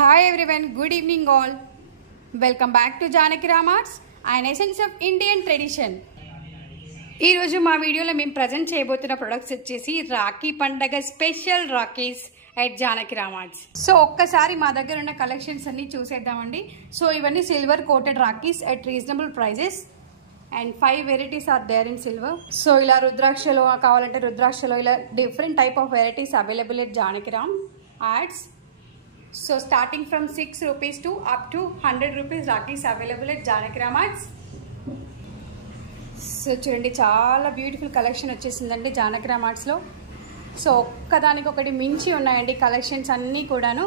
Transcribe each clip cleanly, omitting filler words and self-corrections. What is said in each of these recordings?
Hi everyone, good evening all. Welcome back to Janaki Ramarts, an essence of Indian tradition. ఈ రోజు మా వీడియోలో మేము ప్రజెంట్ చేయబోతున్న ప్రొడక్ట్స్ వచ్చేసి రాఖీ పండగ special rakhis at Janaki Ram Arts. So ఒక్కసారి మా దగ్గర ఉన్న కలెక్షన్స్ అన్ని చూసేద్దామండి. సో ఇవన్నీ silver coated rakhis at reasonable prices and 5 varieties are there in silver. So ఇలా రుద్రాక్షలో కావాలంటే రుద్రాక్షలో ఇలా different type of varieties available at Janaki Ram Ads. So starting from 6 rupees to up to 100 rupees Rakis available at Janaki Ramarts. So చూడండి చాలా beautiful collection వచ్చేసిందండి Janaki రామార్ట్స్లో. So ఒక్కదానికి ఒకటి మించి ఉన్నాయండి కలెక్షన్స్ అన్నీ కూడాను.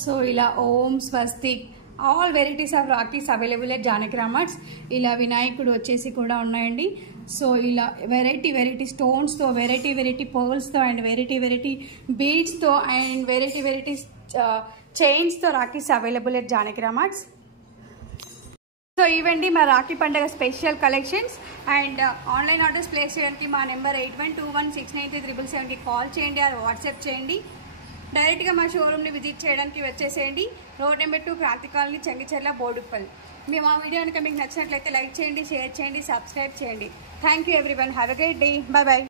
సో ఇలా Om swastik all varieties of rakhis available at Janaki Ram Arts. ఇలా వినాయకుడు వచ్చేసి కూడా ఉన్నాయండి. సో ఇలా వెరైటీ స్టోన్స్తో, వెరైటీ పర్ల్స్తో అండ్ వెరైటీ బీడ్స్తో అండ్ వెరైటీ చైన్స్తో rakhis available at Janaki Ram Arts. So ఇవండి మా రాఖీ పండుగ special collections. And online orders place చేయడానికి మా నెంబర్ 8121693777కి కాల్ చేయండి ఆర్ వాట్సాప్ చేయండి. డైరెక్ట్గా మా షోరూమ్ని విజిట్ చేయడానికి వచ్చేసేయండి. Road number 2 Kranti colony, Chengicherla, Boduppal. మేము ఆ వీడియో కనుక మీకు నచ్చినట్లయితే లైక్ చేయండి, షేర్ చేయండి, సబ్స్క్రైబ్ చేయండి. Thank you everyone. Have a great day. By by.